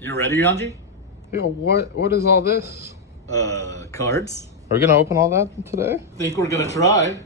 You ready, Yuanji? Yo, what is all this? Cards. Are we gonna open all that today? Think we're gonna try,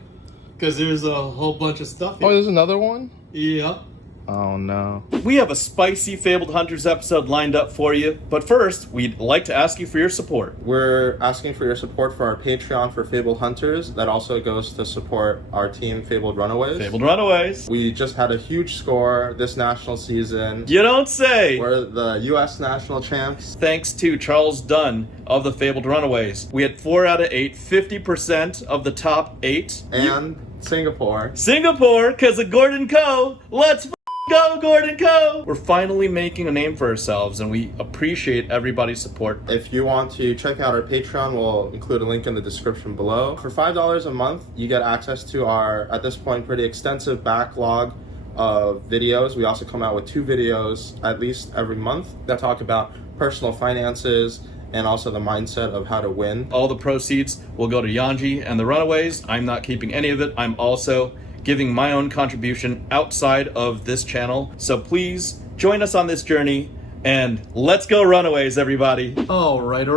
because there's a whole bunch of stuff here. Oh, there's another one? Yeah. Oh no. We have a spicy Fabled Hunters episode lined up for you, but first, we'd like to ask you for your support. We're asking for your support for our Patreon for Fabled Hunters. That also goes to support our team, Fabled Runaways. Fabled Runaways. We just had a huge score this national season. You don't say! We're the U.S. national champs. Thanks to Charles Dunn of the Fabled Runaways. We had 4 out of 8, 50% of the top 8. And Singapore. Singapore, because of Gordon Co. Let's go, Gordon Co. We're finally making a name for ourselves, and we appreciate everybody's support. If you want to check out our Patreon, we'll include a link in the description below. For $5 a month, you get access to our, at this point, pretty extensive backlog of videos. We also come out with 2 videos at least every month that talk about personal finances and also the mindset of how to win. All the proceeds will go to Yuanji and the Runaways. I'm not keeping any of it. I'm also giving my own contribution outside of this channel. So please join us on this journey, and let's go Runaways, everybody. All right.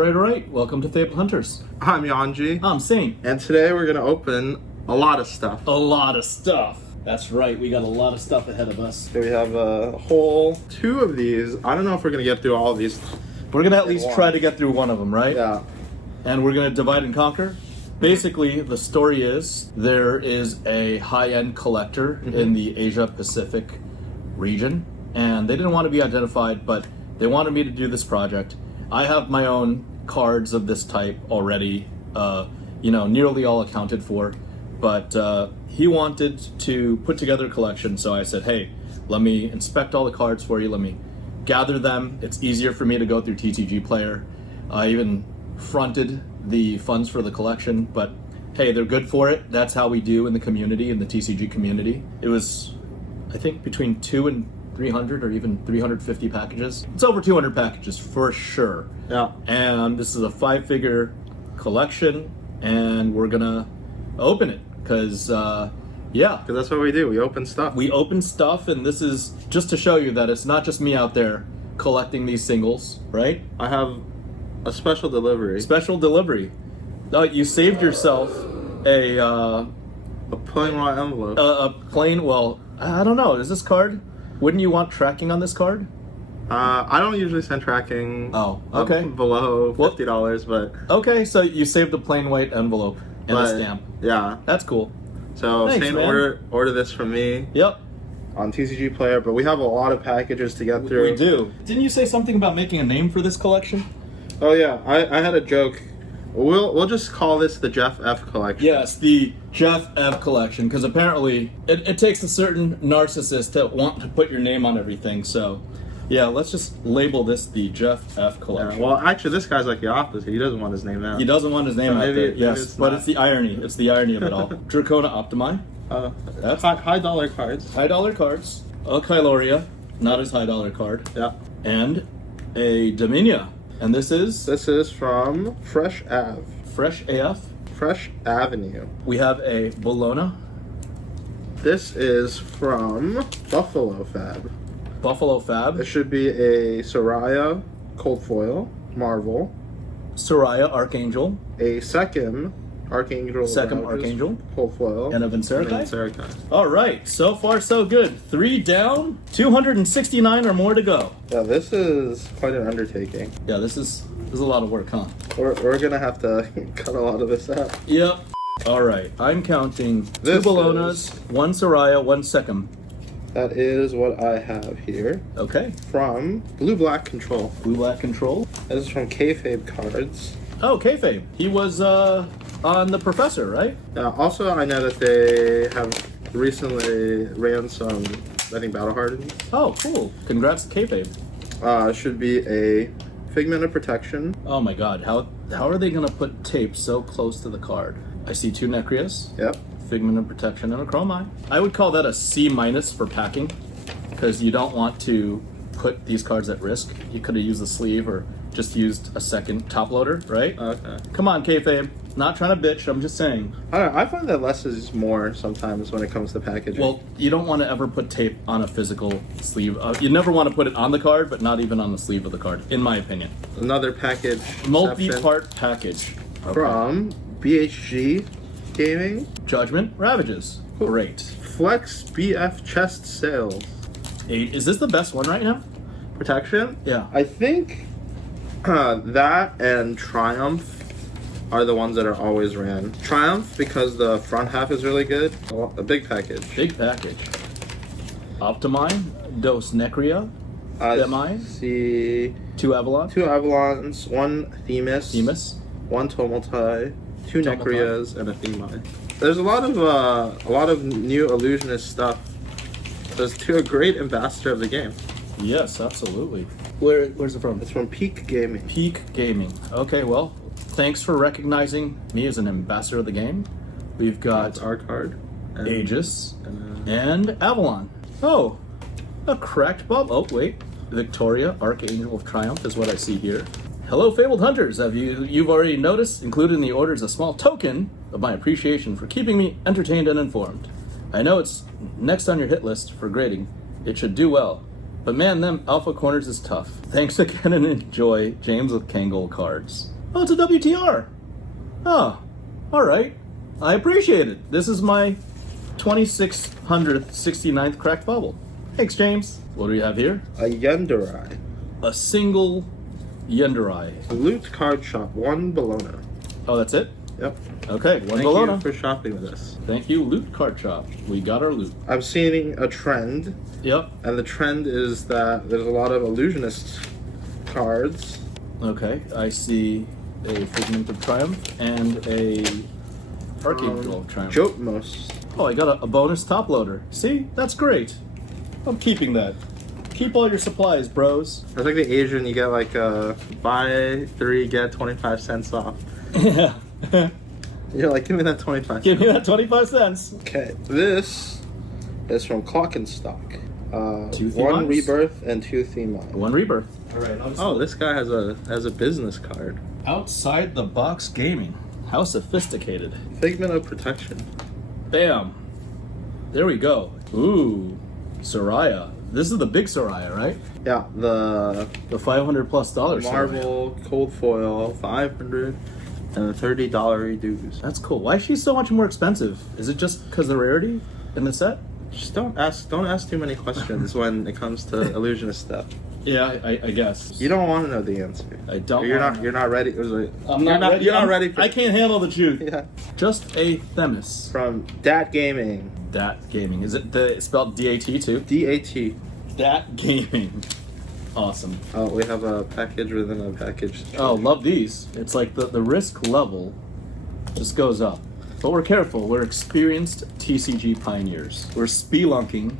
Welcome to FaBled Hunters. I'm Yuanji. I'm Saint. And today we're gonna open a lot of stuff. A lot of stuff. That's right, we got a lot of stuff ahead of us. So we have a whole 2 of these. I don't know if we're gonna get through all of these. We're gonna at least one. try to get through one of them, right? Yeah. And we're gonna divide and conquer. Basically, the story is there is a high-end collector in the Asia-Pacific region, and they didn't want to be identified, but they wanted me to do this project. I have my own cards of this type already, nearly all accounted for, but he wanted to put together a collection, so I said, hey, let me inspect all the cards for you, let me gather them. It's easier for me to go through TCGPlayer. I even fronted the funds for the collection, but hey, they're good for it. That's how we do in the community, in the TCG community. It was, I think, between 200 and 300 or even 350 packages. It's over 200 packages for sure. Yeah. And this is a 5-figure collection, and we're gonna open it because Because that's what we do. We open stuff. we open stuff, and this is just to show you that it's not just me out there collecting these singles, right? I have a special delivery. Special delivery. You saved yourself a plain white envelope. a plain. Well, I don't know. Is this card? Wouldn't you want tracking on this card? I don't usually send tracking. Oh, okay. Below $50, but Okay, so you saved a plain white envelope and a stamp. Yeah. That's cool. So Thanks, same man. order this from me Yep, on TCGPlayer, but we have a lot of packages to get through. we do. Didn't you say something about making a name for this collection? Oh yeah, I had a joke. We'll just call this the Jeff F collection. Yes, the Jeff F collection, because apparently it takes a certain narcissist to want to put your name on everything. So, yeah, let's just label this the Jeff F collection. Well, actually, this guy's like the opposite. He doesn't want his name out. He doesn't want his name So out maybe- there. maybe Yes, it's but not. it's the irony. It's the irony of it all. Dracona Optimi, That's- high dollar cards. high dollar cards, a Kyloria, not as high dollar card, Yeah. and a Dominia. And this is This is from Fresh Ave. Fresh AF. Fresh Avenue. We have a Bologna, This is from Buffalo Fab. Buffalo Fab, It should be a Soraya Cold Foil Marvel. Soraya Archangel, A second Archangel. Second Rogers Archangel. Cold Foil. and a Vincerakai. Vincerakai. All right, so far so good. 3 down, 269 or more to go. Yeah, this is quite an undertaking. Yeah, this is a lot of work, huh? We're gonna have to cut a lot of this out. Yep. All right, I'm counting 2 This Bolognas, is- 1 Soraya, 1 Second. That is what I have here Okay, from Blue Black Control. Blue Black Control. This is from FaB Cards. Oh, kayfabe. He was on The Professor, right? Also, I know that they have recently ran some, I think, Battle Hardened. Oh, cool. Congrats to kayfabe. Should be a Figment of Protection. Oh my God, how are they gonna put tape so close to the card? I see 2 Necrius, Yep. Figment of Protection, and a Chromai. I would call that a C- for packing, because you don't want to put these cards at risk. You could have used the sleeve or just used a second top loader, right? Okay. Come on, kayfabe. Not trying to bitch, I'm just saying. I don't know, I find that less is more sometimes when it comes to packaging. Well, you don't want to ever put tape on a physical sleeve. You never want to put it on the card, but not even on the sleeve of the card, in my opinion. Another package. Multi-part package. Okay. From BHG Gaming. Judgment Ravages. Great. Flex BF chest sales. 8. Is this the best one right now? Protection? Yeah. I think that and Triumph are the ones that are always ran. Triumph, because the front half is really good. A big package. Big package. Optimine, Dos Necria, Demi, see 2 Avalon, 2 Avalons, 1 Themis, 1 Tumulti, 2 Tumulti. Necrias, and a Themi. There's a lot of new illusionist stuff. There's to a great ambassador of the game. Yes, absolutely. Where's it from? It's from Peak Gaming. Peak Gaming. Okay, well, thanks for recognizing me as an ambassador of the game. We've That's got our card. And, Aegis and, and Avalon. Oh, a cracked bubble. Oh, wait. Victoria, Archangel of Triumph is what I see here. Hello, Fabled Hunters. You've already noticed, included in the order is a small token of my appreciation for keeping me entertained and informed. I know it's next on your hit list for grading. It should do well. But man, them alpha corners is tough. Thanks again and enjoy. James with Kangol cards. Oh, it's a WTR. Oh, all right. I appreciate it. This is my 2669th cracked bubble. Thanks, James. What do we have here? a Yendurai. A single Yendurai. Loot Card Shop, 1 Bologna. Oh, that's it? Yep. Okay, one Thank Bologna. you for shopping with us. Thank you, Loot Card Shop. We got our loot. I'm seeing a trend, Yep. and the trend is that there's a lot of illusionist cards. Okay, I see a Figment of Triumph and a Archangel of Triumph. Jotmos. Oh, I got a bonus top loader. See? That's great. I'm keeping that. Keep all your supplies, bros. It's like the Asian, you get like buy 3, get 25 cents off. Yeah. You're like, give me that 25 Give cents. me that 25 cents. Okay, this is from Clock and Stock. 2 1 Themons? Rebirth and 2 Themon. One rebirth. All right. Oh, this guy has a business card. Outside the box gaming. How sophisticated. Figment of Protection. Bam. There we go. Ooh. Soraya. This is the big Soraya, right? Yeah, the The $500+ Soraya. Marvel Cold Foil, $500 and $30 dues. That's cool. Why is she so much more expensive? Is it just because of the rarity in the set? Just don't ask too many questions when it comes to illusionist stuff. Yeah, I guess. You don't want to know the answer. I don't. You're wanna- not ready. I'm not ready. You're not ready for I can't handle the truth. Yeah. Just a Themis. From Dat Gaming. Dat Gaming. Is it it's spelled DAT too? DAT. Dat Gaming. Awesome. Oh, we have a package within a package. Oh, love these. It's like the risk level just goes up. But we're careful. We're experienced TCG pioneers. We're spelunking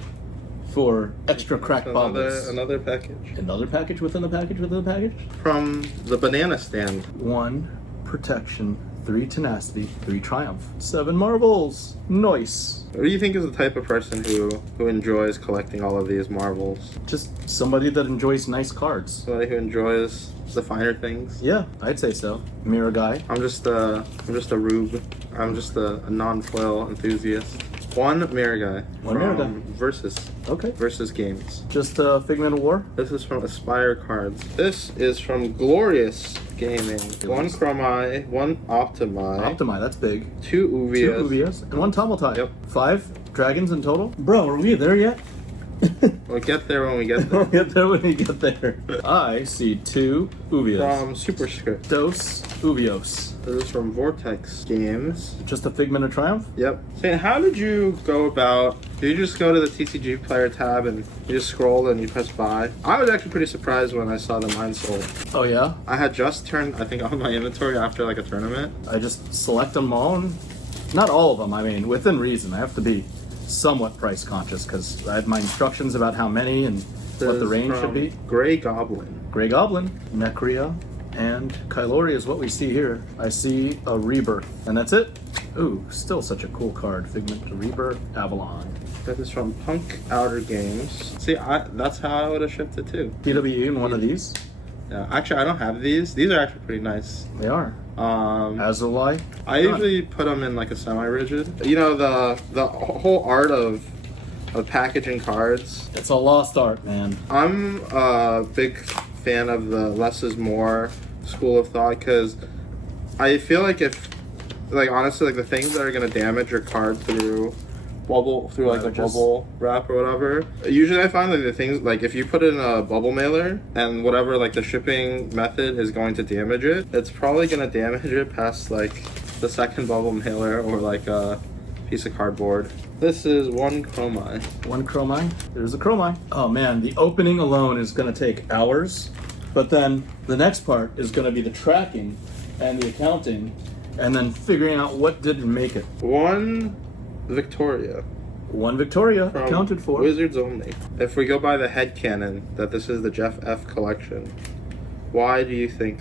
for extra crack bubbles. Another package. Another package within the package within the package? From the Banana Stand. 1 Protection, 3 Tenacity, 3 Triumph, 7 Marbles. Nice. What do you think is the type of person who enjoys collecting all of these marbles? Just somebody that enjoys nice cards. Somebody who enjoys the finer things? Yeah, I'd say so. Mirror guy. I'm just a rube. I'm just a non-foil enthusiast. 1 mirror guy. One mirror from guy. Okay. Versus Games. Just a Figment of War. This is from Aspire Cards. This is from Glorious Gaming. 1 Chromai, 1 Optimi, Optimi, that's big. 2 Uvias. 2 Uvias and 1 Tumulti. Yep. 5 dragons in total. Bro, are we there yet? We'll get there when we get We'll there. get there when we get there. I see 2 Uvias. From Superscript. Dos Uvios. This is from Vortex Games. Just a Figment of Triumph? Yep. So how did you go about, did you just go to the TCGPlayer tab and you just scroll and you press buy? I was actually pretty surprised when I saw that mine sold. Oh yeah? I had just turned, I think, on my inventory after like a tournament. I just select them all, and not all of them, I mean, within reason. I have to be somewhat price conscious because I have my instructions about how many and what the range should be. Gray Goblin. Grey Goblin, Necria, and Kylori is what we see here. I see a Rebirth, and that's it. Ooh, still such a cool card. Figment, Rebirth, Avalon. That is from Punk Outer Games. See, that's how I would have shipped it too. PWE in one of these. Yeah, actually, I don't have these. These are actually pretty nice. They are. As a lie. I usually put them in like a semi-rigid. You know, the whole art of packaging cards. It's a lost art, man. I'm a big fan of the less is more school of thought because I feel like honestly, like the things that are gonna damage your card through like a bubble wrap or whatever. Usually I find like the things, like if you put it in a bubble mailer and whatever like the shipping method is going to damage it, it's probably gonna damage it past like the second bubble mailer or like a piece of cardboard. This is one chromai. One chromai? There's a chromai. Oh man, the opening alone is gonna take hours, but then the next part is gonna be the tracking and the accounting and then figuring out what didn't make it. One Victoria. One Victoria From accounted for. Wizards only. If we go by the headcanon that this is the Jeff F collection, why do you think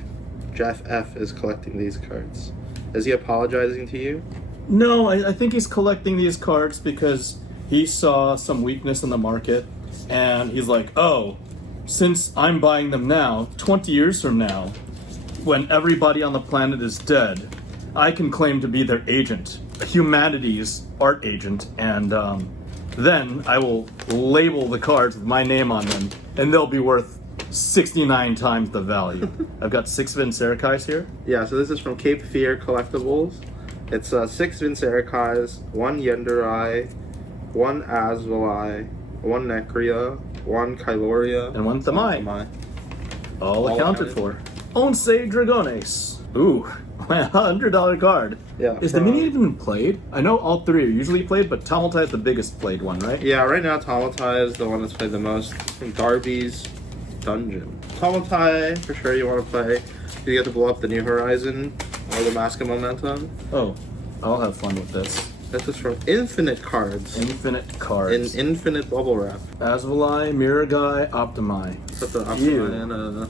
Jeff F is collecting these cards? Is he apologizing to you? No, I think he's collecting these cards because he saw some weakness in the market and he's like, oh, since I'm buying them now, 20 years from now, when everybody on the planet is dead, I can claim to be their agent, humanity's art agent, and then I will label the cards with my name on them, and they'll be worth 69 times the value. I've got 6 Vincericais here. Yeah, so this is from Cape Fear Collectibles. It's 6 Vincericais, 1 Yenderai, 1 Asvalai, 1 Necria, 1 Kyloria, And 1 Thamai. All accounted for. Once Dragones. Ooh, $100 card. Yeah. Is the mini even played? I know all 3 are usually played, but Tamaltai is the biggest played one, right? Yeah, right now Tamaltai is the one that's played the most. From Darby's Dungeon. Tamaltai, for sure you want to play. You get to blow up the New Horizon or the Mask of Momentum. Oh, I'll have fun with this. This is from Infinite Cards. Infinite cards. In Infinite Bubble Wrap. Asvalai, Miragai, Optimi. Put the Ew. Optima in.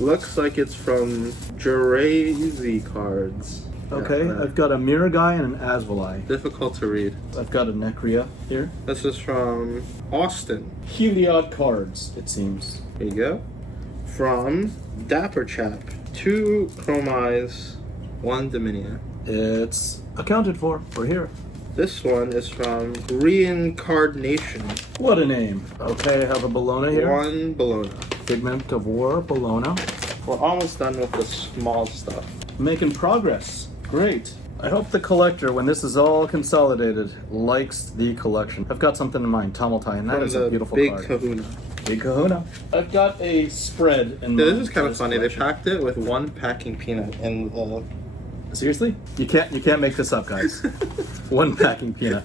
Looks like it's from Jurazy Cards. Okay, Yeah, I've got a Miragai and an Asvalai. difficult to read. I've got a Necria here. This is from Austin. Heliod cards, it seems. Here you go. From Dapper Chap. 2 Chromais, 1 Dominia. It's accounted for. We're here. This one is from Reincarnation. What a name. Okay, I have a Bologna here. 1 Bologna. Figment of War, Bologna. We're almost done with the small stuff. Making progress. Great. I hope the collector, when this is all consolidated, likes the collection. I've got something in mind, Tamaltai, and that From is the a beautiful Big card. Kahuna. Big Kahuna. I've got a spread in Yeah, mind this is kind for of funny. They collection. packed it with 1 packing peanut in the... Seriously? You can't make this up, guys. 1 packing peanut.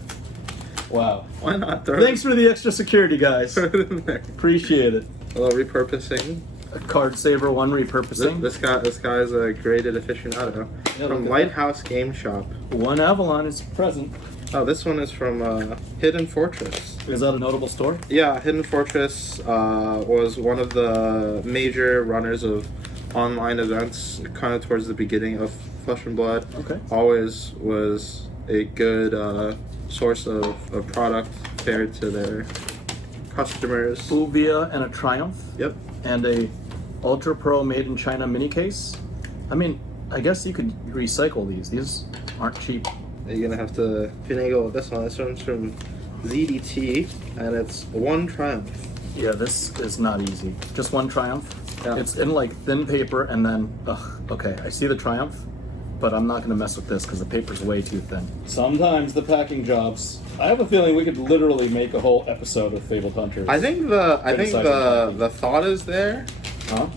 Wow. Why not throw Thanks for the extra security, guys. it in there? Appreciate it. A little repurposing. A card saver 1 repurposing. This guy's a graded aficionado. Yeah, look From at Lighthouse Game Shop. 1 Avalon is present. Oh, this one is from Hidden Fortress. Is that a notable store? Yeah, Hidden Fortress was one of the major runners of online events, kind of towards the beginning of Flesh and Blood. Okay. Always was a good source of product paired to their customers. Uvia and a Triumph. Yep. And a Ultra Pro made in China mini case. I mean, I guess you could recycle these. These aren't cheap. You're gonna have to finagle with this one. This one's from ZDT, and it's 1 Triumph. Yeah, this is not easy. Just 1 Triumph. Yeah. It's in like thin paper and then, okay, I see the Triumph, but I'm not gonna mess with this because the paper's way too thin. Sometimes the packing jobs. I have a feeling we could literally make a whole episode of FaBled Hunters. I think the Criticizing. thought is there. Huh?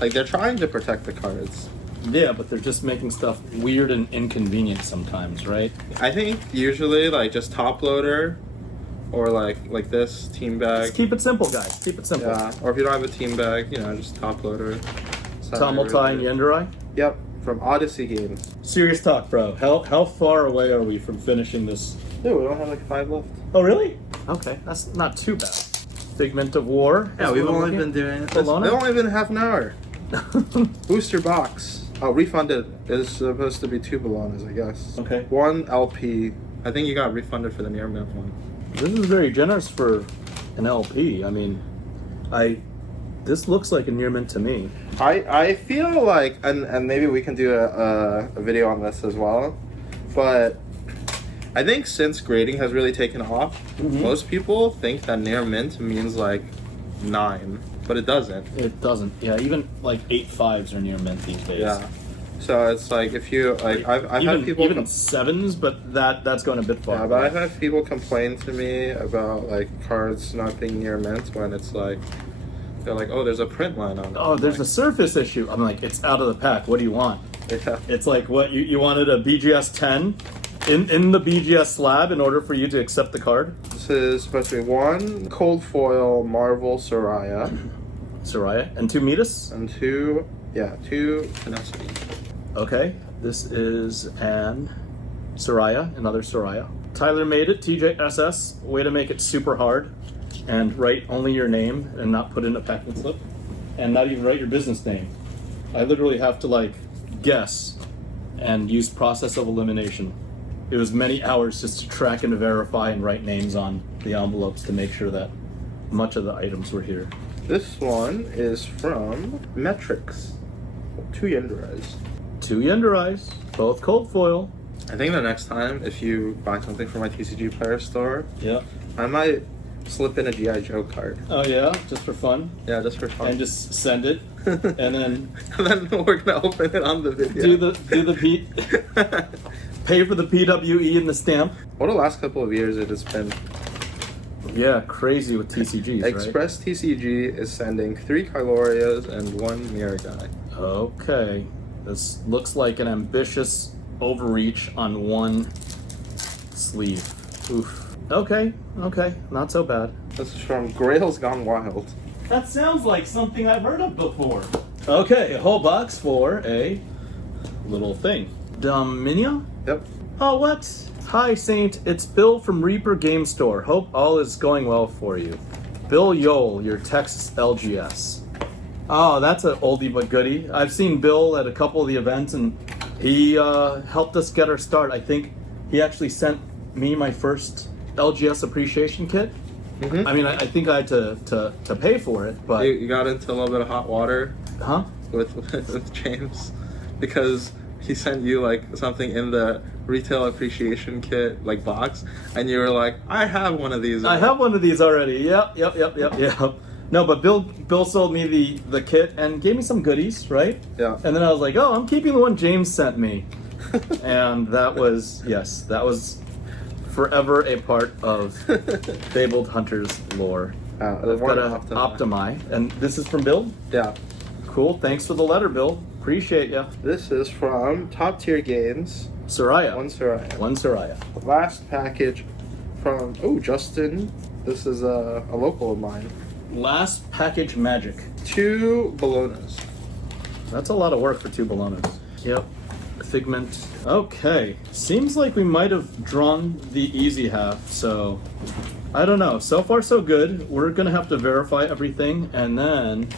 Like they're trying to protect the cards. Yeah, but they're just making stuff weird and inconvenient sometimes, right? I think usually like just top loader, or like this team bag. Just keep it simple, guys. Keep it simple. Yeah, or if you don't have a team bag, just top loader. Tamaltai and Yenderai. Yep, from Odyssey Games. Serious talk, bro. How far away are we from finishing this? Dude, we don't have like 5 left. Oh, really? Okay, that's not too bad. Figment of War. Yeah, is we've what I'm only looking been at. doing it. Bologna? It's only been half an hour. Booster box. Oh, refunded. It's supposed to be 2 Bolognas, I guess. Okay. 1 LP. I think you got refunded for the near mint one. This is very generous for an LP. I mean, I This looks like a near mint to me. I feel like, and maybe we can do a video on this as well, but I think since grading has really taken off, most people think that near mint means like 9, but it doesn't. It doesn't. Yeah, even like 8.5s are near mint these days. Yeah. So it's like if you like, I've had people even 7s, but that's going a bit far. Yeah, but I've had people complain to me about like cards not being near mint when it's like they're like, oh, there's a print line on it. Oh, there's a surface issue. I'm like, it's out of the pack. What do you want? Yeah. It's like what you wanted a BGS 10 in the BGS slab in order for you to accept the card. This is supposed to be 1 cold foil Marvel Soraya And 2 Metis. and 2 Tenacity. Okay, this is an Soraya, another Soraya. Tyler made it, TJSS. Way to make it super hard and write only your name and not put in a packing slip and not even write your business name. I literally have to like guess and use process of elimination. It was many hours just to track and to verify and write names on the envelopes to make sure that much of the items were here. This one is from Metrics. 2 Yenderais. 2 Yenderais, both cold foil. I think the next time, if you buy something from my TCGPlayer store, Yeah. I might slip in a G.I. Joe card. Oh yeah, just for fun. Yeah, just for fun. And just send it, and then and then we're gonna open it on the video. do the P, pay for the PWE and the stamp. What the last couple of years it has been. Yeah, crazy with TCGs, right? Express TCG is sending 3 Kylorias and 1 Mirror Guy. Okay, this looks like an ambitious overreach on one sleeve. Oof. Okay, not so bad. This is from Grails Gone Wild. That sounds like something I've heard of before. Okay, a whole box for a little thing. Dominia? Yep. Oh, what? Hi, Saint. It's Bill from Reaper Game Store. Hope all is going well for you. Bill Yole, your Texas LGS. Oh, that's an oldie but goodie. I've seen Bill at a couple of the events, and he helped us get our start. I think he actually sent me my first LGS appreciation kit. Mm-hmm. I mean, I think I had to pay for it, but... You got into a little bit of hot water Huh? with James because he sent you like something in the retail appreciation kit like box, and you were like, I have one of these. I have one of these already. Yep. No, but Bill sold me the kit and gave me some goodies, right? Yeah. And then I was like, oh, I'm keeping the one James sent me. And that was forever a part of FaBled Hunter's lore. I've got a Optimi. And this is from Bill? Yeah. Cool. Thanks for the letter, Bill. Appreciate ya. This is from Top Tier Games. Soraya. One Soraya. Last package from Justin. This is a local of mine. Last package magic. 2 Bolognas. That's a lot of work for 2 Bolognas. Yep. Figment. Okay. Seems like we might have drawn the easy half, so I don't know. So far so good. We're gonna have to verify everything, and then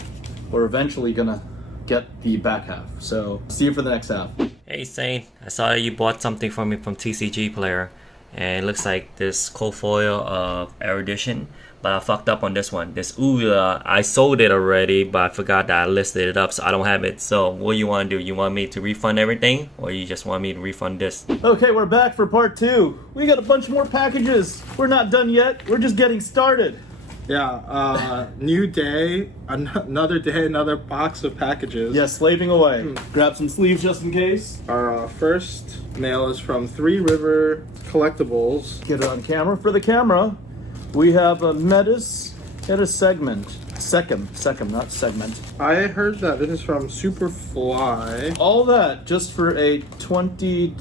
we're eventually gonna get the back half. So see you for the next half. Hey Saint, I saw you bought something for me from TCGPlayer, and it looks like this cold foil erudition, but I fucked up on this one. This I sold it already, but I forgot that I listed it up, so I don't have it. So what do? You want me to refund everything, or you just want me to refund this? Okay, we're back for part 2. We got a bunch more packages. We're not done yet. We're just getting started. Yeah, new day, another day, another box of packages. Yeah, slaving away. Grab some sleeves just in case. Our first mail is from 3 River Collectibles. Get it on camera for the camera. We have a Metis and a segment. Second, not segment. I heard that this is from Superfly. All that just for a $27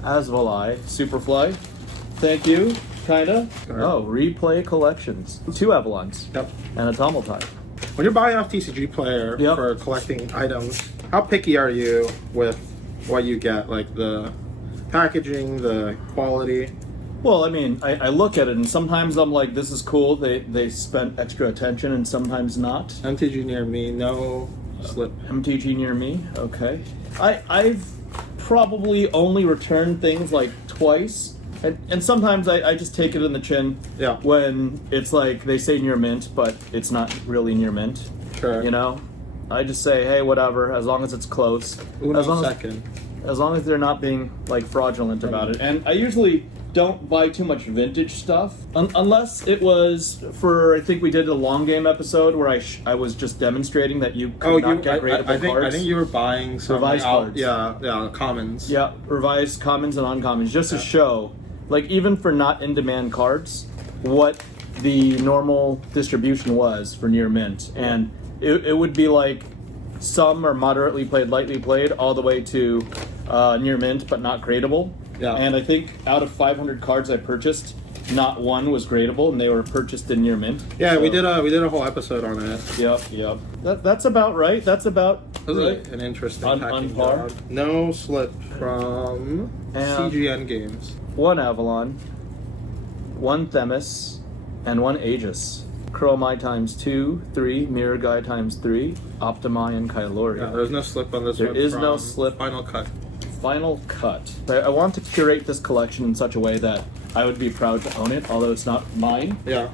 Asvali Superfly. Thank you, kinda. Oh, replay collections. 2 Avalons. Yep. And a Tommeltai. When you're buying off TCGPlayer for collecting items, how picky are you with what you get? Like the packaging, the quality? Well, I mean, I look at it and sometimes I'm like, this is cool. They spent extra attention, and sometimes not. MTG near me, no slip. MTG near me, okay. I've probably only returned things like twice, And sometimes I just take it in the chin. Yeah. When it's like they say near mint, but it's not really near mint. Sure. You know, I just say, hey, whatever, as long as it's close. As long as they're not being like fraudulent about it. And I usually don't buy too much vintage stuff unless it was for, I think we did a long game episode where I was just demonstrating that you could not get gradable cards. I think you were buying some revised cards. Yeah, commons. Yeah, revised commons and uncommons, just to show, like, even for not in demand cards, what the normal distribution was for near mint. And it would be like some are moderately played, lightly played, all the way to near mint but not gradable. Yeah. And I think out of 500 cards I purchased, not one was gradable, and they were purchased in near mint. Yeah, so, we did a whole episode on it. Yep. That's about right. That's about right. An interesting on packing par. job. No slip from CGN Games. 1 Avalon, 1 Themis, and 1 Aegis. Chromai times 2, 3, Mirror Guy times 3, Optimi and Kylori. Yeah, there's no slip on this one. There is no slip. Final cut. Final cut. I want to curate this collection in such a way that I would be proud to own it, although it's not mine. Yeah.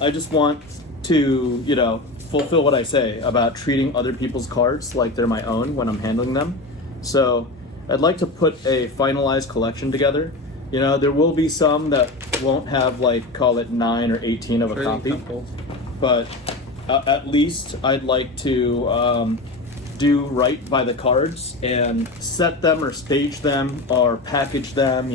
I just want to, fulfill what I say about treating other people's cards like they're my own when I'm handling them. So I'd like to put a finalized collection together. There will be some that won't have, like, call it 9 or 18 of a copy. But at least I'd like to do right by the cards and set them or stage them or package them,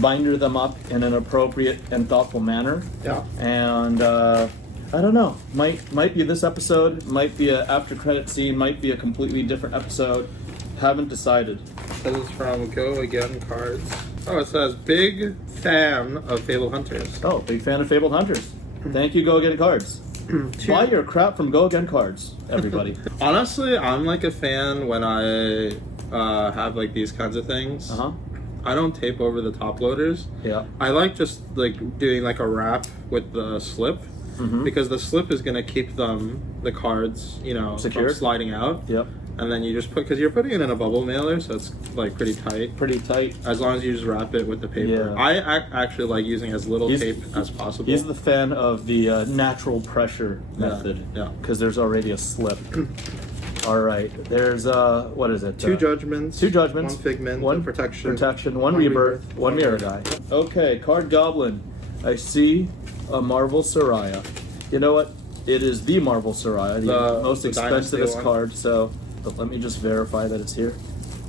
binder them up in an appropriate and thoughtful manner. Yeah. And I don't know, might be this episode, might be a after credit scene, might be a completely different episode. Haven't decided. This is from Go Again Cards. Oh, it says big fan of FaBled Hunters. Oh, big fan of FaBled Hunters. Thank you, Go Again Cards. Buy your crap from Go Again Cards, everybody. Honestly, I'm like a fan when I have like these kinds of things. I don't tape over the top loaders. Yeah. I like just like doing like a wrap with the slip because the slip is gonna keep the cards, Secure. from sliding out. Yep. And then you just because you're putting it in a bubble mailer, so it's like pretty tight. Pretty tight. As long as you just wrap it with the paper. Yeah. I actually like using as little tape as possible. He's the fan of the natural pressure method. Yeah. Because there's already a slip. All right. There's what is it? 2 judgments. 2 judgments. 1 figment. 1 protection. 1 rebirth. 1 mirror guy. Okay. Card Goblin. I see a Marvel Soraya. You know what? It is the Marvel Soraya, the most expensivest card. But let me just verify that it's here.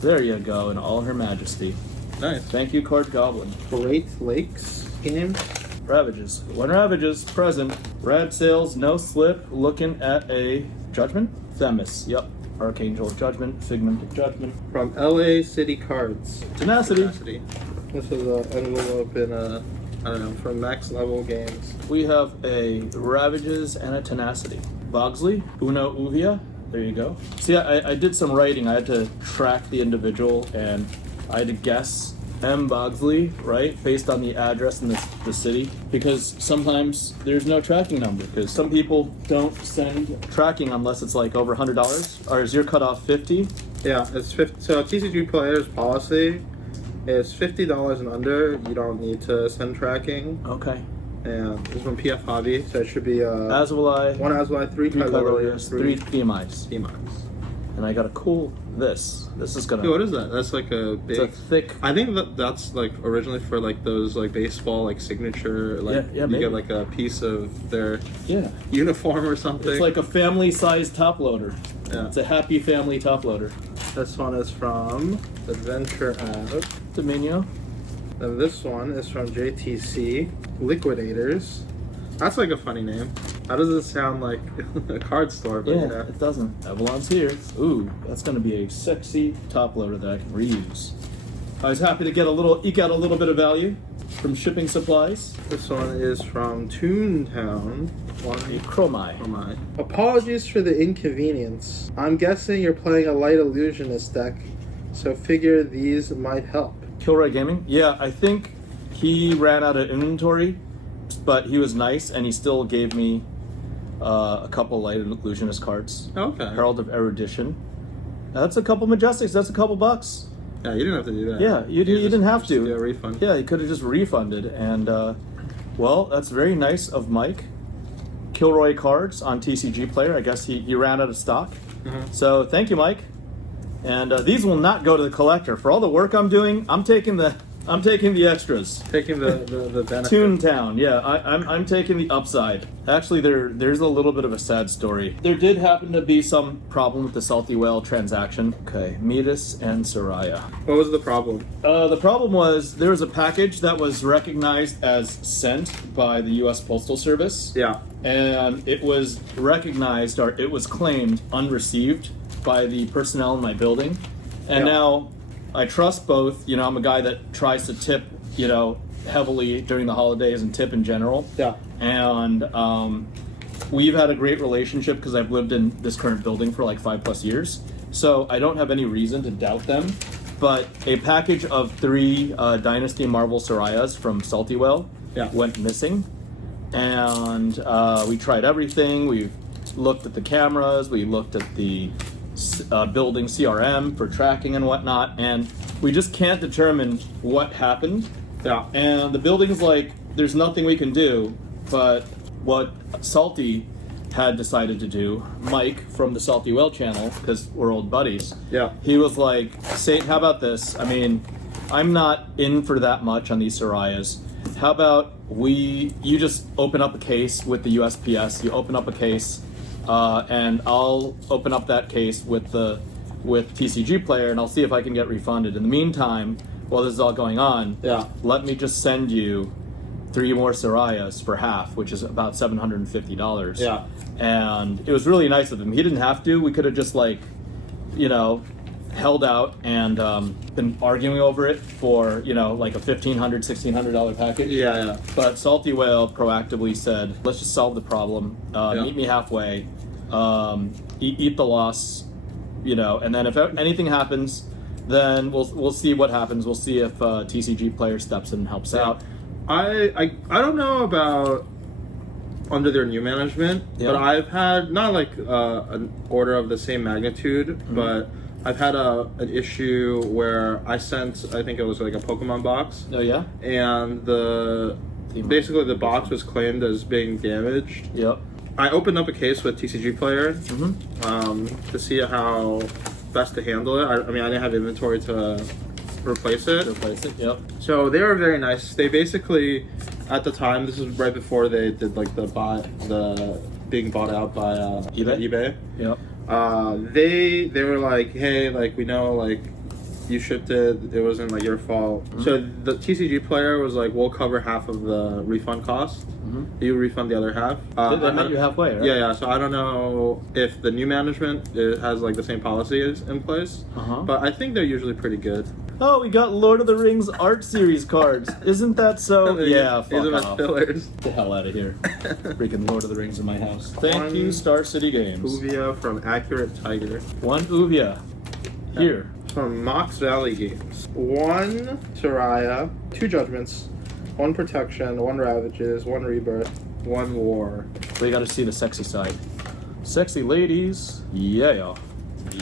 There you go, in all her majesty. Nice. Thank you, Card Goblin. Great Lakes game. Ravages. 1 Ravages, present. Rad Sales, no slip. Looking at a Judgment? Themis. Yep. Archangel of Judgment, Figment of Judgment. From LA City Cards. Tenacity. This is an envelope in from Max Level Games. We have a Ravages and a Tenacity. Bogsley, Uno Uvia. There you go. See, I did some writing. I had to track the individual, and I had to guess M. Bogsley, right, based on the address in the city, because sometimes there's no tracking number, because some people don't send tracking unless it's like over $100. Or is your cutoff 50? Yeah, it's 50. So TCGPlayer's policy is $50 and under. You don't need to send tracking. Okay. And this is from FaB, so it should be Azulai, 1 Azulai, 3 Kylorias, 3 Themais. Themais. And I got a cool this. This is gonna. Dude, what is that? That's like a big. It's a thick. I think that's like originally for like those like baseball like signature like yeah, you maybe. get like a piece of their Yeah. uniform or something. It's like a family-sized top loader. Yeah. It's a happy family top loader. This one is from Adventure Ad. Dominio. And this one is from JTC Liquidators. That's like a funny name. How does it sound like a card store? But Yeah, it doesn't. Avalon's here. Ooh, that's going to be a sexy top loader that I can reuse. I was happy to eke out a little bit of value from shipping supplies. This one is from Toontown. A Chromai. Oh my. Apologies for the inconvenience. I'm guessing you're playing a light illusionist deck, so figure these might help. Kilroy Gaming? Yeah, I think he ran out of inventory, but he was nice and he still gave me a couple light illusionist cards. Okay. Herald of Erudition. That's a couple Majestics. That's a couple bucks. Yeah, you didn't have to do that. Yeah, you didn't have just to. do a refund. Yeah, you could have just refunded. And, well, that's very nice of Mike. Kilroy cards on TCGPlayer. I guess he ran out of stock. So thank you, Mike. And these will not go to the collector. For all the work I'm doing, I'm taking the extras. Taking the benefit. Toontown, yeah, I'm taking the upside. Actually, there's a little bit of a sad story. There did happen to be some problem with the Salty Whale transaction. Okay, Metis and Soraya. What was the problem? The problem was there was a package that was recognized as sent by the U.S. Postal Service. Yeah. And it was recognized, or it was claimed unreceived by the personnel in my building. And now I trust both. You know, I'm a guy that tries to tip, you know, heavily during the holidays and tip in general. Yeah. And we've had a great relationship because I've lived in this current building for like 5+ years. So I don't have any reason to doubt them. But a package of 3 Dynasty Marvel Sorayas from Salty Whale went missing. And we tried everything. We've looked at the cameras. We looked at the building CRM for tracking and whatnot, and we just can't determine what happened. Yeah. And the building's like, there's nothing we can do. But what Salty had decided to do, Mike from the Salty Whale channel, because we're old buddies, he was like, Saint, how about this? I mean, I'm not in for that much on these Sorayas. How about you just open up a case with the USPS, you open up a case, and I'll open up that case with TCGPlayer, and I'll see if I can get refunded. In the meantime, while this is all going on, let me just send you 3 more Sorayas for half, which is about $750. Yeah. And it was really nice of him. He didn't have to. We could have just, like, you know, held out and been arguing over it for, you know, like a $1,500, $1,600 package. Yeah. But Salty Whale proactively said, let's just solve the problem. Meet me halfway. Eat the loss, you know, and then if anything happens, then we'll see what happens. We'll see if TCGPlayer steps in and helps out. I don't know about under their new management, but I've had not like an order of the same magnitude, but I've had an issue where I sent, I think it was like a Pokemon box. Oh yeah? And basically the box was claimed as being damaged. Yep. I opened up a case with TCGPlayer to see how best to handle it. I mean, I didn't have inventory to replace it. Yep. So they were very nice. They basically, at the time, this was right before they did like the being bought out by eBay. Yep. They were like, hey, like we know like you shipped it wasn't like your fault. So the TCGPlayer was like, we'll cover half of the refund cost. You refund the other half. They met you halfway, right? Yeah. So I don't know if the new management has like the same policies in place, but I think they're usually pretty good. Oh, we got Lord of the Rings art series cards. Isn't that so? Yeah, fuck off. Fillers. Get the hell out of here. Freaking Lord of the Rings in my house. Thank you, Star City Games. Uvia from Accurate Tiger. 1 Uvia. Here. From Mox Valley Games. 1 Soraya, 2 Judgments, 1 Protection, 1 Ravages, 1 Rebirth, 1 War. We gotta see the sexy side. Sexy ladies. Yeah.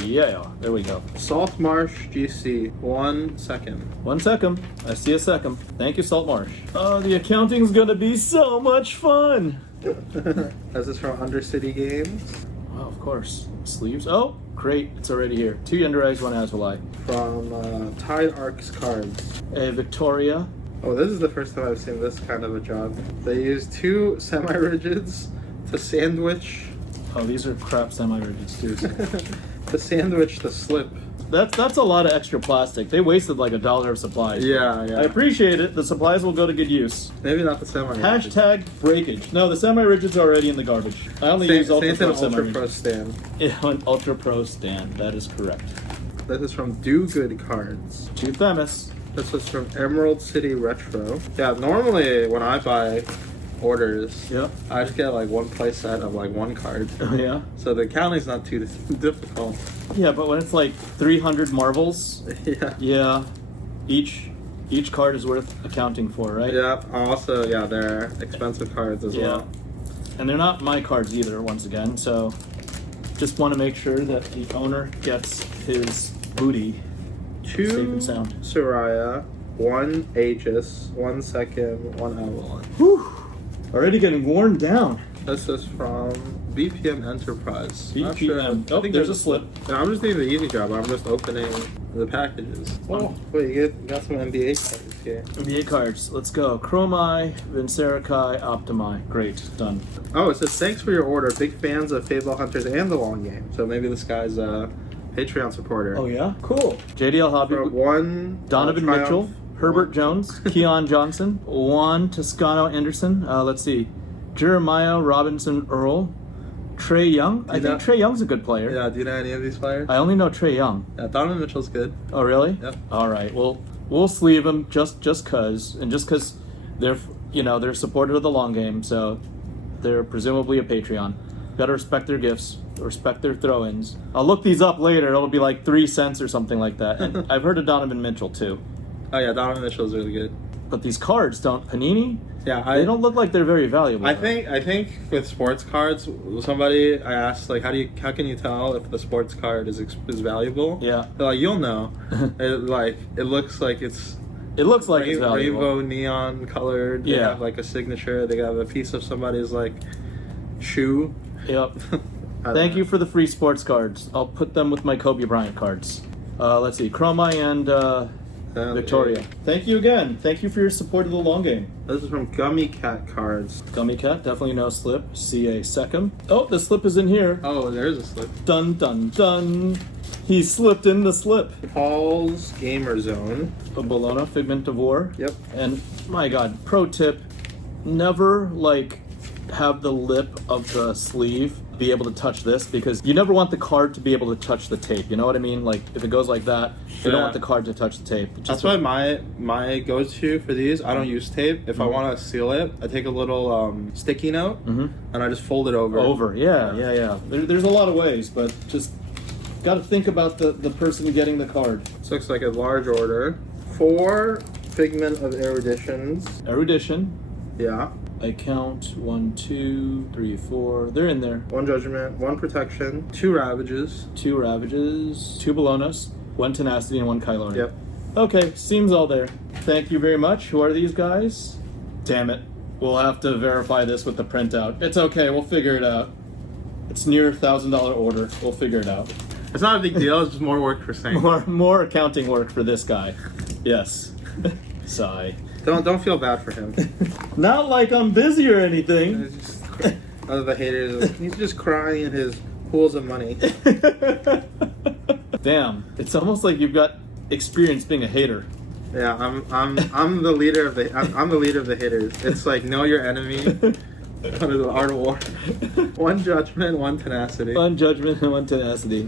Yeah. There we go. Salt Marsh GC, 1 second. 1 second. I see a second. Thank you, Salt Marsh. Oh, the accounting's gonna be so much fun. This is from Undercity Games. Oh, of course. Sleeves. Oh, great. It's already here. 2 Yender Eyes, 1 Azulai. From Tide Arcs Cards. A Victoria. Oh, this is the first time I've seen this kind of a job. They use 2 semi-rigids to sandwich. Oh, these are crap semi-rigids too. To sandwich the slip. That's a lot of extra plastic. They wasted like $1 of supplies. Yeah. I appreciate it. The supplies will go to good use. Maybe not the semi-rigid. Hashtag breakage. No, the semi-rigids are already in the garbage. I only use Ultra Pro Ultra Pro stand. Yeah, an Ultra Pro stand. That is correct. This is from Do Good Cards. Too famous. This is from Emerald City Retro. Yeah, normally when I buy orders, I just get like 1 play set of like 1 card. Oh yeah? So the accounting's not too difficult. Yeah, but when it's like 300 marbles, yeah, each card is worth accounting for, right? Yeah, also, they're expensive cards as well. And they're not my cards either, once again, so just want to make sure that the owner gets his booty. 2 Safe and sound. Soraya, 1 Aegis, 1 Second, 1 Avalon. Whew. Already getting worn down. This is from BPM Enterprise. Not sure. BPM. I Oh, think there's a slip. And I'm just doing the easy job. I'm just opening the packages. Oh, wait, you got some NBA cards here. NBA cards. Let's go. Chromai, Vincerakai, Optimi. Great. Done. Oh, it says, thanks for your order. Big fans of FaBled Hunters and the long game. So maybe this guy's a Patreon supporter. Oh, yeah? Cool. JDL Hobby. For 1 Donovan Triumph, Mitchell. Herbert 1 Jones. Keon Johnson. 1 Toscano Anderson. Let's see. Jeremiah Robinson Earl. Trey Young. I think Trey Young's a good player. Yeah, do you know any of these players? I only know Trey Young. Yeah, Donovan Mitchell's good. Oh, really? Yep. All right. Well, we'll sleeve them just cause, and just cause they're they're supportive of the long game, so they're presumably a Patreon. Gotta respect their gifts, respect their throw-ins. I'll look these up later. It'll be like 3 cents or something like that. And I've heard of Donovan Mitchell too. Oh yeah, Donovan Mitchell's really good. But these cards don't Panini. Yeah, They don't look like they're very valuable. I think with sports cards, somebody I asked like, how can you tell if the sports card is valuable? Yeah. They're like, you'll know. It looks like it's It looks like it's valuable. rainbow neon colored. They Yeah. have like a signature. They have a piece of somebody's like shoe. Yep. Thank you for the free sports cards. I'll put them with my Kobe Bryant cards. Let's see, Chromai and Victoria. Thank you again. Thank you for your support of the long game. This is from Gummy Cat Cards. Gummy Cat, definitely no slip. CA Second. Oh, the slip is in here. Oh, there's a slip. Dun dun dun. He slipped in the slip. Paul's Gamer Zone. A Bologna, Figment of War. Yep. And my God, pro tip: never have the lip of the sleeve be able to touch this, because you never want the card to be able to touch the tape. You know what I mean? Like if it goes like that, you don't Yeah. want the card to touch the tape. That's why my go-to for these, I don't use tape. If I want to seal it, I take a little sticky note and I just fold it over. Yeah. There's a lot of ways, but just got to think about the person getting the card. This looks like a large order. 4 Figment of Eruditions. Erudition. Yeah. I count 1, 2, 3, 4. They're in there. 1 Judgment, 1 Protection, 2 Ravages. 2 Ravages, 2 Bolognas, 1 Tenacity, and 1 Kylori. Yep. Okay, seems all there. Thank you very much. Who are these guys? Damn it. We'll have to verify this with the printout. It's okay, we'll figure it out. It's near $1,000 order. We'll figure it out. It's not a big deal, it's just more work for Saint. More accounting work for this guy. Yes. Sigh. Don't feel bad for him. Not like I'm busy or anything. It's just, other the haters, he's just crying in his pools of money. Damn, it's almost like you've got experience being a hater. Yeah, I'm the leader of I'm the leader of the haters. It's like know your enemy. Under the art of war. 1 Judgment, 1 Tenacity. 1 Judgment and 1 Tenacity.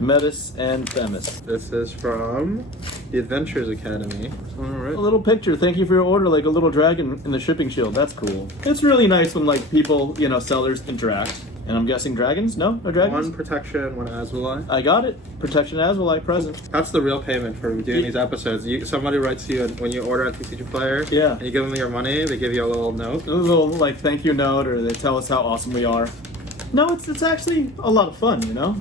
Metis and Themis. This is from the Adventures Academy. All right. A little picture. Thank you for your order, like a little dragon in the shipping shield. That's cool. It's really nice when people, sellers interact. And I'm guessing dragons? No? No dragons? 1 Protection, 1 Azulai. I got it. Protection Azulai present. That's the real payment for doing these episodes. Somebody writes to you when you order at TCGPlayer. Yeah. And you give them your money, they give you a little note. A little thank you note, or they tell us how awesome we are. No, it's actually a lot of fun, Yeah.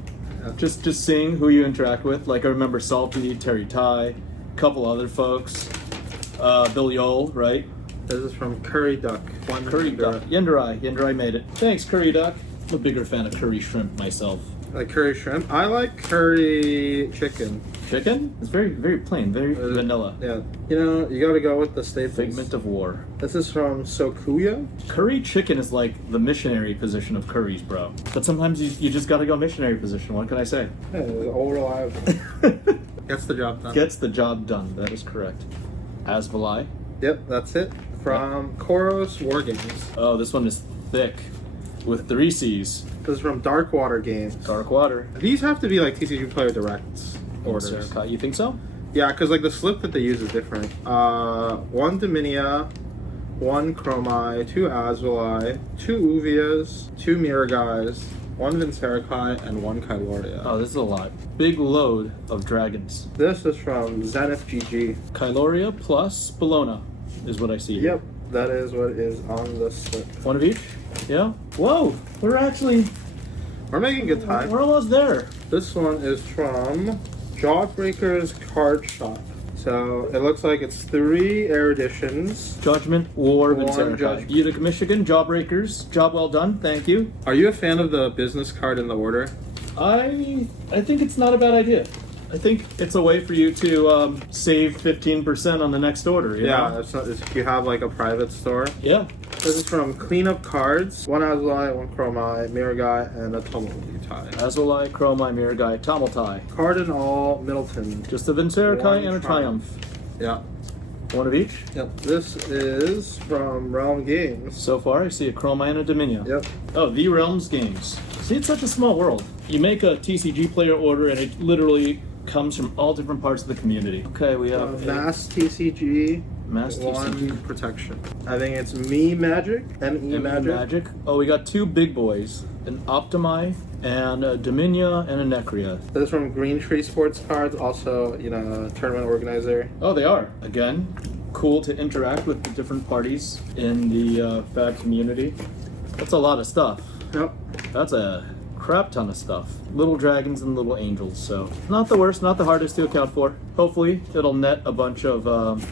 Just seeing who you interact with. Like I remember Salty, Terry Ty, a couple other folks. Bill Yole, right? This is from Curry Duck. 1 Curry Duck. Yenderai made it. Thanks, Curry Duck. I'm a bigger fan of curry shrimp myself. Like curry shrimp. I like curry chicken. Chicken? It's very, very plain, very vanilla. Yeah. You gotta go with the staples. Figment of War. This is from Sokuya. Curry chicken is like the missionary position of curries, bro. But sometimes you just gotta go missionary position. What can I say? Yeah, all reliable. Gets the job done. Gets the job done. That is correct. Asvalai. Yep, that's it. From Koros Wargames. Oh, this one is thick. With 3 C's. This is from Darkwater Games. Dark Water. These have to be like TCGPlayer Directs orders. You think so? Yeah, because like the slip that they use is different. 1 Dominia, 1 Chromai, 2 Azulai, 2 Uvias, 2 Miragais, 1 Vincerakai, and 1 Kyloria. Oh, this is a lot. Big load of dragons. This is from Zenith GG. Kyloria plus Bologna is what I see here. Yep, that is what is on the slip. 1 of each? Yeah? Whoa! We're making good time. We're almost there. This one is from Jawbreakers card shop. So it looks like it's 3 editions. Judgment, War, One Vincerica. Judgment. Utica, Michigan, Jawbreakers. Job well done, thank you. Are you a fan of the business card in the order? I think it's not a bad idea. I think it's a way for you to save 15% on the next order. You know? It's if you have like a private store. Yeah. This is from Cleanup Cards. 1 Azulai, 1 Chromai, Mirror Guy, and a Tumult tie. Azulai, Chromai, Mirror Guy, Tamaltai. Cardinal Middleton. Just a Vincerica One and a Triumph. Yeah. One of each? Yep. This is from Realm Games. So far, I see a Chromai and a Dominia. Yep. Oh, The Realms Games. See, it's such a small world. You make a TCGPlayer order, and it literally comes from all different parts of the community. Okay, we have Mass TCG. Mass TCG. 1 Protection. I think it's Me Magic and E Magic. Oh, we got 2 big boys, an Optimi and a Dominia and a Necria. This is from Green Tree Sports Cards, also, you know, a tournament organizer. Oh, they are. Again, cool to interact with the different parties in the FaB community. That's a lot of stuff. Yep. That's a crap ton of stuff. Little dragons and little angels, so not the worst, not the hardest to account for. Hopefully, it'll net a bunch of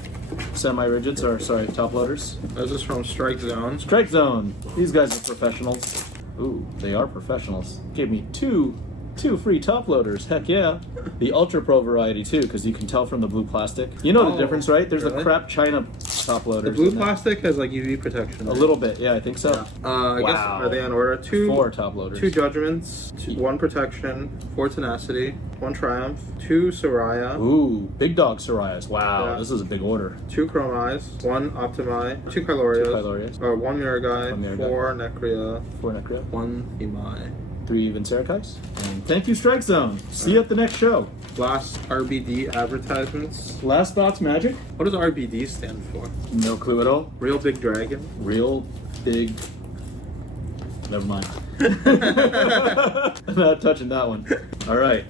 semi-rigids, or sorry, top loaders. This is from Strike Zone. Strike Zone. These guys are professionals. Ooh, they are professionals. Gave me two free top loaders. Heck yeah. The Ultra Pro variety too, because you can tell from the blue plastic. You know the difference, right? There's really? a crap China top loaders. The blue plastic has like UV protection. A little bit, yeah, I think so. I guess, are they on order? 4 top loaders. 2 Judgments, 1 Protection, 4 Tenacity, 1 Triumph, 2 Soraya. Ooh, big dog Sorayas. Wow, Yeah. this is a big order. 2 Chromais, 1 Optimi, 2 Kylorias, 1 Mirror Guy, 1 Mirror Guy. 4 Necria, 4 Necria. 1 Imai. 3 Vincericais. And thank you, Strike Zone. See you at the next show. Last RBD advertisements. Last Box Magic? What does RBD stand for? No clue at all. Real Big Dragon. Real big. Never mind. I'm not touching that one. All right.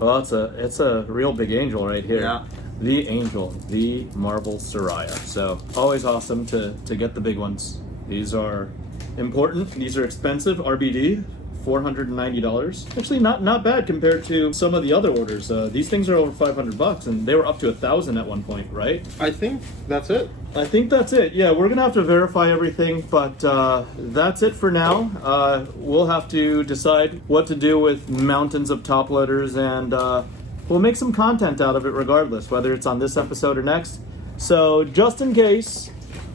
Well, it's a real big angel right here. Yeah. The angel, the Marble Soraya. So always awesome to get the big ones. These are important. These are expensive. RBD. $490. Actually, not bad compared to some of the other orders. These things are over $500, and they were up to $1,000 at one point, right? I think that's it. I think that's it. Yeah, we're gonna have to verify everything, but that's it for now. We'll have to decide what to do with mountains of top loaders, and we'll make some content out of it regardless, whether it's on this episode or next. So just in case,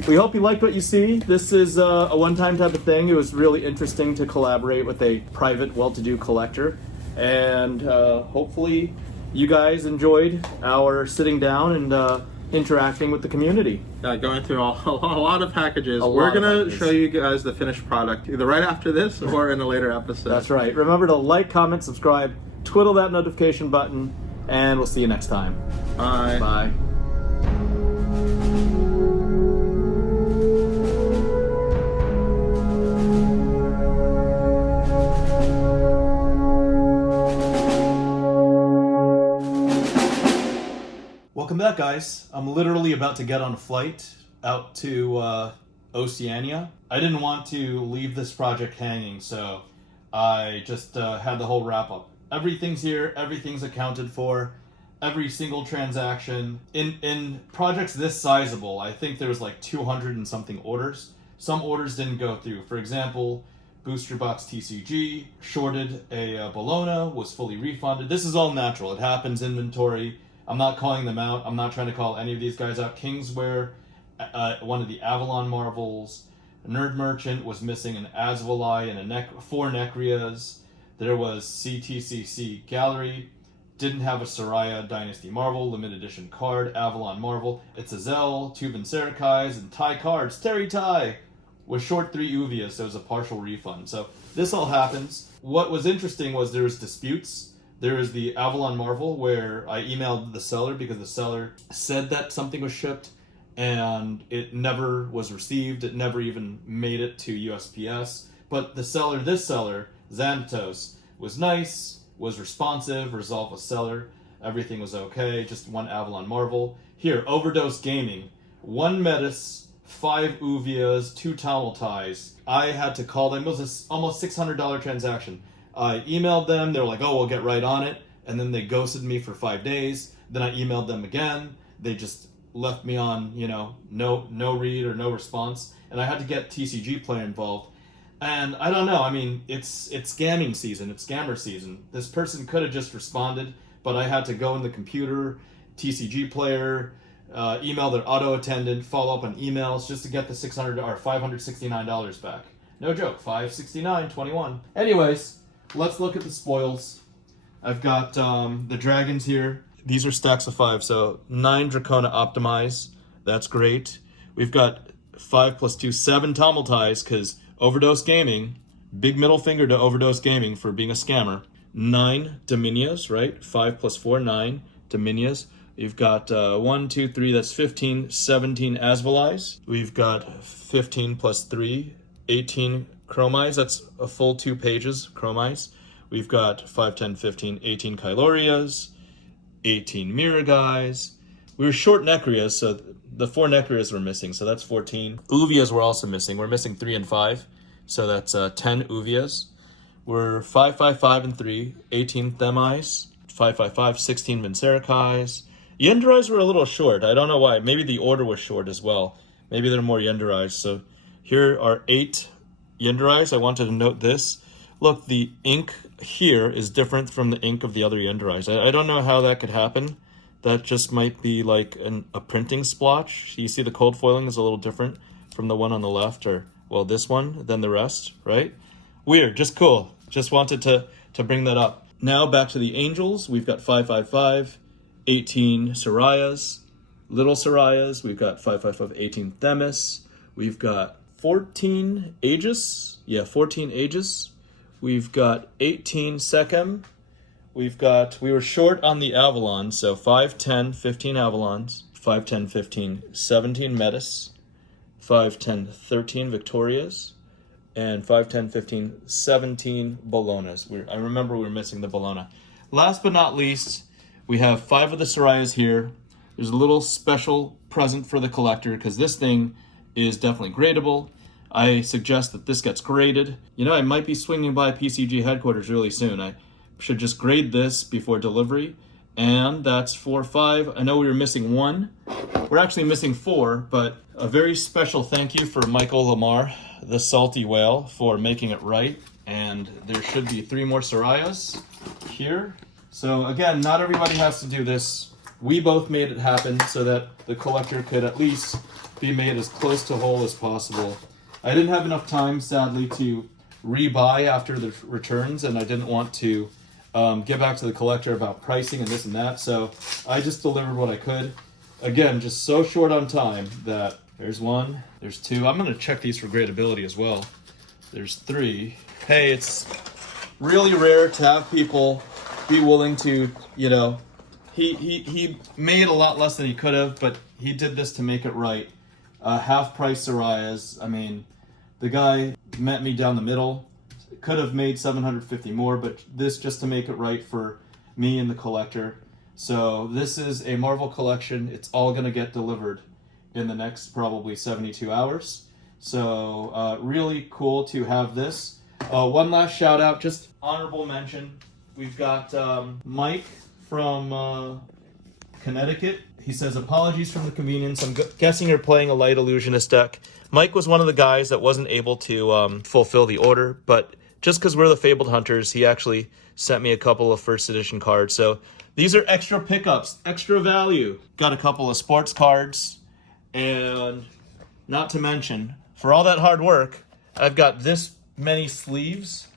we hope you liked what you see. This is a one-time type of thing. It was really interesting to collaborate with a private, well-to-do collector. And hopefully you guys enjoyed our sitting down and interacting with the community. Yeah, going through a lot of packages. We're We're going to show you guys the finished product, either right after this or in a later episode. That's right. Remember to like, comment, subscribe, twiddle that notification button, and we'll see you next time. Bye. Bye. Welcome back, guys. I'm literally about to get on a flight out to Oceania. I didn't want to leave this project hanging, so I just had the whole wrap up. Everything's here, everything's accounted for, every single transaction. In projects this sizable, I think there was like 200 and something orders. Some orders didn't go through. For example, Booster Box TCG shorted a Bologna, was fully refunded. This is all natural. It happens, inventory. I'm not calling them out. I'm not trying to call any of these guys out. Kingsware, one of the Avalon Marvels. Nerd Merchant was missing an Azulai and 4 Necrias. There was CTCC Gallery. Didn't have a Soraya Dynasty Marvel, limited edition card, Avalon Marvel. It's a Zell, 2 Vincericais, and Ty cards. Terry Ty was short 3 Uvias, so it was a partial refund. So this all happens. What was interesting was there was disputes. There is the Avalon Marvel where I emailed the seller because the seller said that something was shipped and it never was received. It never even made it to USPS. But this seller, Xanthos, was nice, was responsive, resolved with seller. Everything was okay, just 1 Avalon Marvel. Here, Overdose Gaming, 1 Metis, 5 Uvias, 2 Tamaltais. I had to call them. It was almost $600 transaction. I emailed them. They were like, oh, we'll get right on it. and then they ghosted me for 5 days. Then I emailed them again. They just left me on, you know, no read or no response, and I had to get TCGPlayer involved. And I don't know, I mean, it's scamming season, it's scammer season. This person could have just responded, but I had to go in the computer, TCGPlayer, email their auto attendant, follow up on emails just to get the $600 or $569 back. No joke, $569.21. Anyways, let's look at the spoils. I've got the dragons here. These are stacks of 5, so 9 Dracona Optimize. That's great. We've got 5 plus 2, 7 Tomel Ties, because Overdose Gaming, big middle finger to Overdose Gaming for being a scammer. 9 Dominias, right? 5 plus 4, 9 Dominias. We've got 1, 2, 3, that's 15, 17 Asvalize. We've got 15 plus 3, 18 Chromize. That's a full 2 pages, Chromize. We've got 5, 10, 15, 18 Kylorias, 18 Miragais. We were short Necreas, so the 4 Necreas were missing, so that's 14. Uvias were also missing. We're missing 3 and 5, so that's 10 Uvias. We're 5, 5, 5, and 3, 18 Themais, 5, 5, 5, 16 Vincericais. Yenderais were a little short. I don't know why. Maybe the order was short as well. Maybe there are more Yenderais. So here are 8 Yenderais. I wanted to note this. Look, the ink here is different from the ink of the other Yenderais. I don't know how that could happen. That just might be like a printing splotch. You see the cold foiling is a little different from the one on the left, or, well, this one than the rest, right? Weird, just cool. Just wanted to bring that up. Now back to the angels. We've got 5, 5, 5, 18 Sorayas, little Sorayas. We've got 5, 5, 5, 18 Themis. We've got 14 Aegis. Yeah, 14 Aegis. We've got 18 Sekhem. We were short on the Avalon, so 5, 10, 15 Avalons, 5, 10, 15, 17 Metis, 5, 10, 13 Victorias, and 5, 10, 15, 17 Bolognas. I remember we were missing the Bologna. Last but not least, we have 5 of the Sorayas here. There's a little special present for the collector, because this thing is definitely gradable. I suggest that this gets graded. You know, I might be swinging by PCG headquarters really soon. I should just grade this before delivery. And that's 4, 5. I know we were missing 1. We're actually missing 4, but a very special thank you for Michael Lamar, the Salty Whale, for making it right. And there should be 3 more Sorayas here. So again, not everybody has to do this. We both made it happen so that the collector could at least be made as close to whole as possible. I didn't have enough time, sadly, to rebuy after the returns, and I didn't want to get back to the collector about pricing and this and that, so I just delivered what I could. Again, just so short on time that there's 1, there's 2. I'm going to check these for gradability as well. There's 3. Hey, it's really rare to have people be willing to, you know, he made a lot less than he could have, but he did this to make it right. Half price Sorayas. I mean, the guy met me down the middle. Could have made 750 more, but this just to make it right for me and the collector. So this is a Marvel collection. It's all going to get delivered in the next probably 72 hours. So really cool to have this. One last shout out, just honorable mention. We've got Mike from Connecticut. He says, apologies from the convenience. I'm guessing you're playing a Light Illusionist deck. Mike was one of the guys that wasn't able to fulfill the order, but just because we're the FaBled Hunters, he actually sent me a couple of first edition cards. So these are extra pickups, extra value. Got a couple of sports cards, and not to mention, for all that hard work, I've got this many sleeves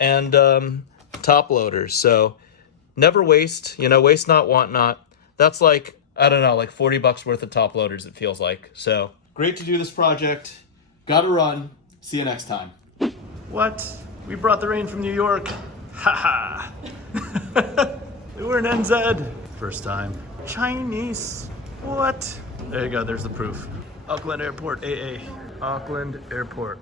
and top loaders. So never waste, you know, waste not, want not. That's like, I don't know, like 40 bucks worth of top loaders, it feels like. So great to do this project. Gotta run. See you next time. What? We brought the rain from New York. Haha. We were in NZ. First time. Chinese. What? There you go, there's the proof. Auckland Airport, AA. Auckland Airport.